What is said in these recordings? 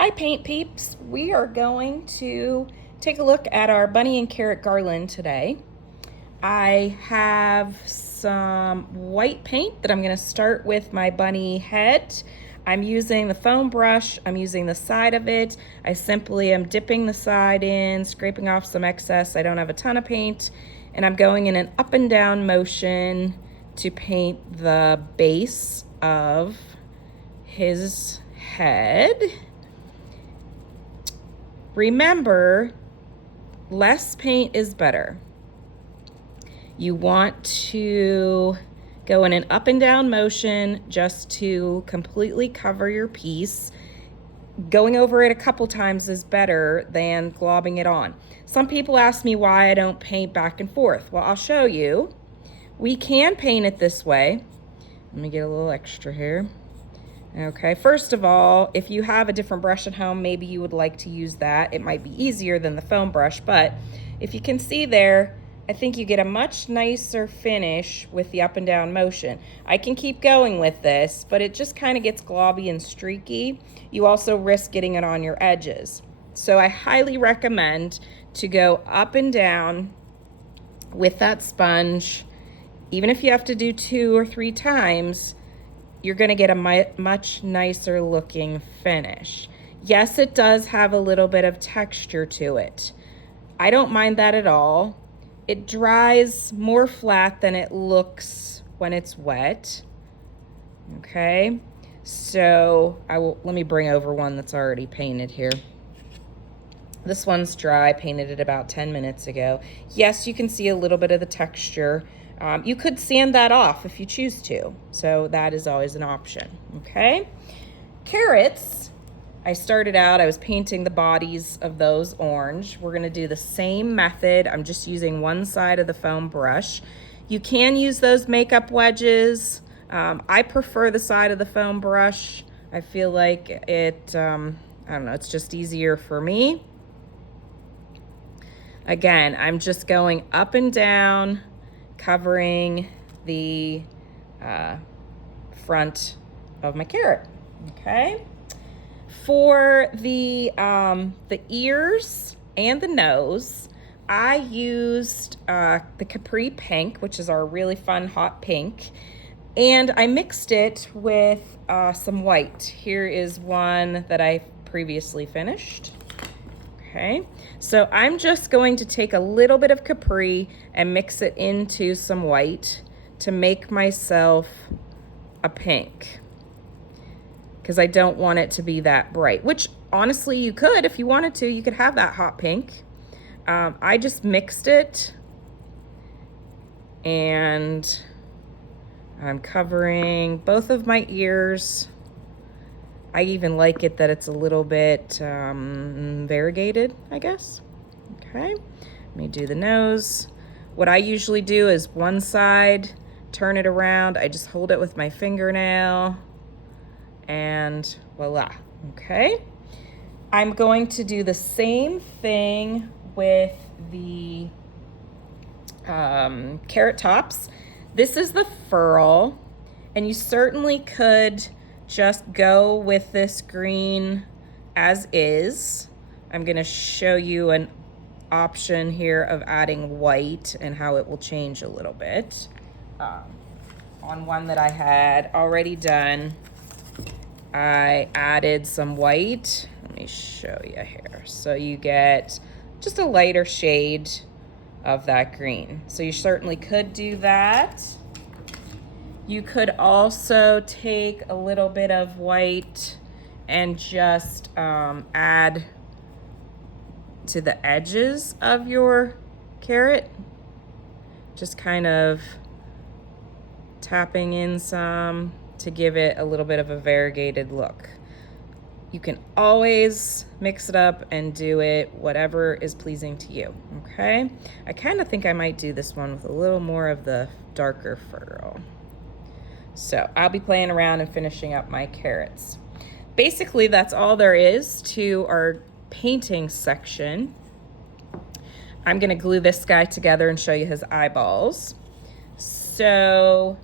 Hi Paint Peeps, we are going to take a look at our bunny and carrot garland today. I have some white paint that I'm going to start with my bunny head. I'm using the foam brush, I'm using the side of it. I simply am dipping the side in, scraping off some excess. I don't have a ton of paint, and I'm going in an up and down motion to paint the base of his head. Remember, less paint is better. You want to go in an up and down motion just to completely cover your piece. Going over it a couple times is better than globbing it on. Some people ask me why I don't paint back and forth. Well, I'll show you. We can paint it this way. Let me get a little extra here. Okay, first of all, if you have a different brush at home, maybe you would like to use that. It might be easier than the foam brush, but if you can see there, I think you get a much nicer finish with the up and down motion. I can keep going with this, but it just kind of gets globby and streaky. You also risk getting it on your edges. So I highly recommend to go up and down with that sponge. Even if you have to do 2 or 3 times, you're going to get a much nicer looking finish. Yes, it does have a little bit of texture to it. I don't mind that at all. It dries more flat than it looks when it's wet. Okay, so let me bring over one that's already painted here. This one's dry, painted it about 10 minutes ago. Yes, you can see a little bit of the texture. You could sand that off if you choose to, so that is always an option, okay? Carrots, I started out, I was painting the bodies of those orange. We're gonna do the same method. I'm just using one side of the foam brush. You can use those makeup wedges. I prefer the side of the foam brush. I feel like it, I don't know, it's just easier for me. Again, I'm just going up and down, covering the front of my carrot, okay? For the ears and the nose, I used the Capri Pink, which is our really fun hot pink, and I mixed it with some white. Here is one that I previously finished. Okay, so I'm just going to take a little bit of Capri and mix it into some white to make myself a pink, because I don't want it to be that bright, which honestly you could, if you wanted to, you could have that hot pink. I just mixed it and I'm covering both of my ears. I even like it that it's a little bit variegated, I guess. Okay, let me do the nose. What I usually do is one side, turn it around. I just hold it with my fingernail and voila, okay? I'm going to do the same thing with the carrot tops. This is the furl, and you certainly could just go with this green as is. I'm gonna show you an option here of adding white and how it will change a little bit. On one that I had already done, I added some white. Let me show you here. So you get just a lighter shade of that green. So you certainly could do that. You could also take a little bit of white and just add to the edges of your carrot. Just kind of tapping in some to give it a little bit of a variegated look. You can always mix it up and do it whatever is pleasing to you, okay? I kind of think I might do this one with a little more of the darker furl. So I'll be playing around and finishing up my carrots. Basically, that's all there is to our painting section. I'm gonna glue this guy together and show you his eyeballs. So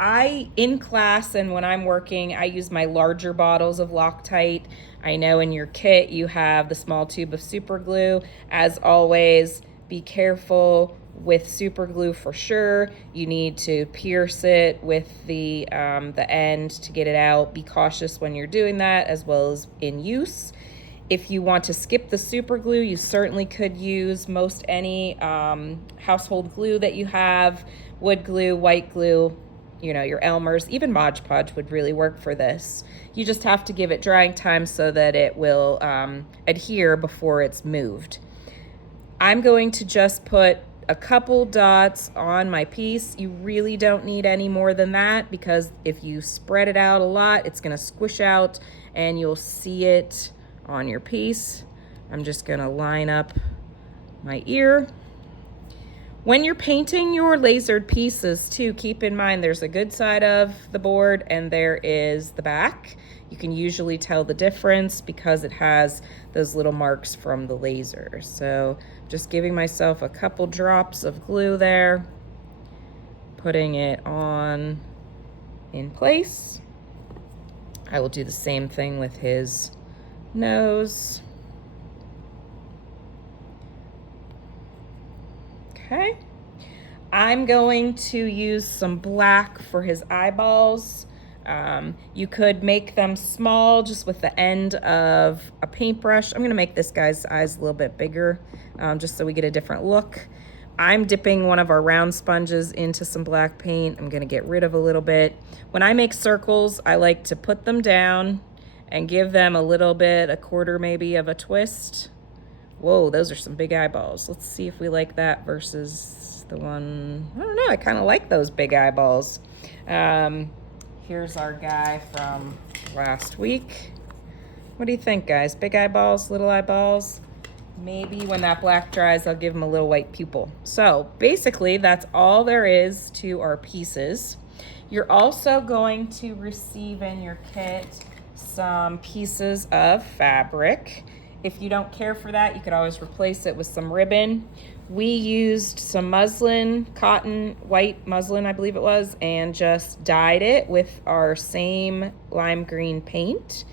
In class and when I'm working, I use my larger bottles of Loctite. I know in your kit you have the small tube of super glue. As always, be careful with super glue for sure. You need to pierce it with the end to get it out. Be cautious when you're doing that, as well as in use. If you want to skip the super glue, you certainly could use most any household glue that you have, wood glue, white glue, your Elmer's, even Mod Podge would really work for this. You just have to give it drying time so that it will adhere before it's moved. I'm going to just put a couple dots on my piece. You really don't need any more than that, because if you spread it out a lot, it's gonna squish out and you'll see it on your piece. I'm just gonna line up my ear. When you're painting your lasered pieces too, keep in mind there's a good side of the board and there is the back. You can usually tell the difference because it has those little marks from the laser. So just giving myself a couple drops of glue there, putting it on in place. I will do the same thing with his nose. Okay. I'm going to use some black for his eyeballs. You could make them small just with the end of a paintbrush. I'm gonna make this guy's eyes a little bit bigger, just so we get a different look. I'm dipping one of our round sponges into some black paint. I'm gonna get rid of a little bit. When I make circles, I like to put them down and give them a little bit, a quarter maybe of a twist. Whoa, those are some big eyeballs. Let's see if we like that versus the one, I don't know, I kind of like those big eyeballs. Here's our guy from last week. What do you think, guys? Big eyeballs, little eyeballs? Maybe when that black dries, I'll give him a little white pupil. So basically, that's all there is to our pieces. You're also going to receive in your kit some pieces of fabric. If you don't care for that, you could always replace it with some ribbon. We used some muslin, cotton, white muslin, I believe it was, and just dyed it with our same lime green paint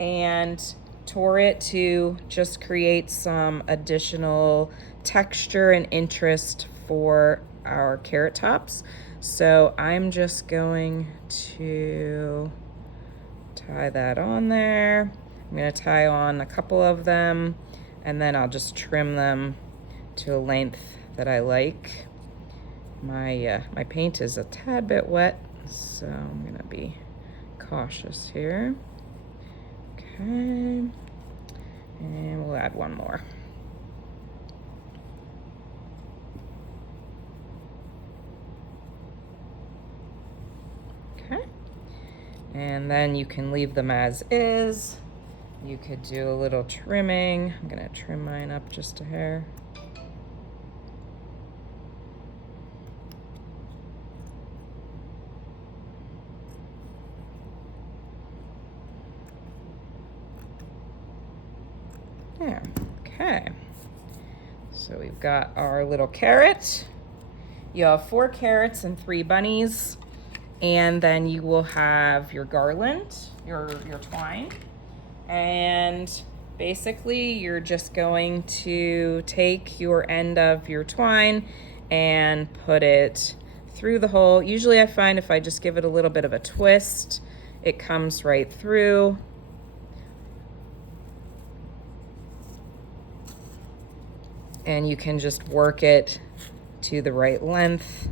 and tore it to just create some additional texture and interest for our carrot tops. So I'm just going to tie that on there. I'm gonna tie on a couple of them and then I'll just trim them to a length that I like. My paint is a tad bit wet, so I'm gonna be cautious here. Okay, and we'll add one more. Okay, and then you can leave them as is. You could do a little trimming. I'm gonna trim mine up just a hair. There, okay. So we've got our little carrot. You have 4 carrots and 3 bunnies. And then you will have your garland, your twine. And basically you're just going to take your end of your twine and put it through the hole. Usually I find if I just give it a little bit of a twist, it comes right through. And you can just work it to the right length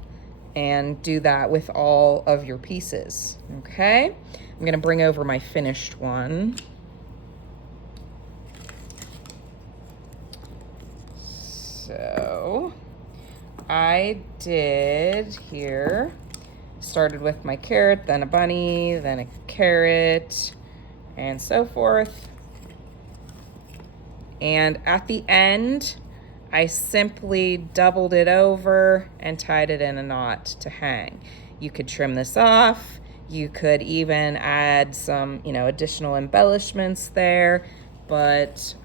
and do that with all of your pieces, okay? I'm gonna bring over my finished one. So I did here, started with my carrot, then a bunny, then a carrot, and so forth. And at the end, I simply doubled it over and tied it in a knot to hang. You could trim this off. You could even add some, additional embellishments there, but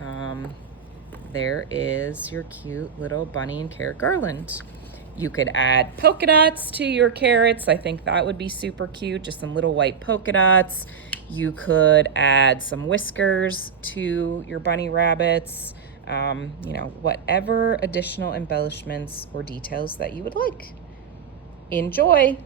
there is your cute little bunny and carrot garland. You could add polka dots to your carrots. I think that would be super cute, just some little white polka dots. You could add some whiskers to your bunny rabbits. You know, whatever additional embellishments or details that you would like. Enjoy!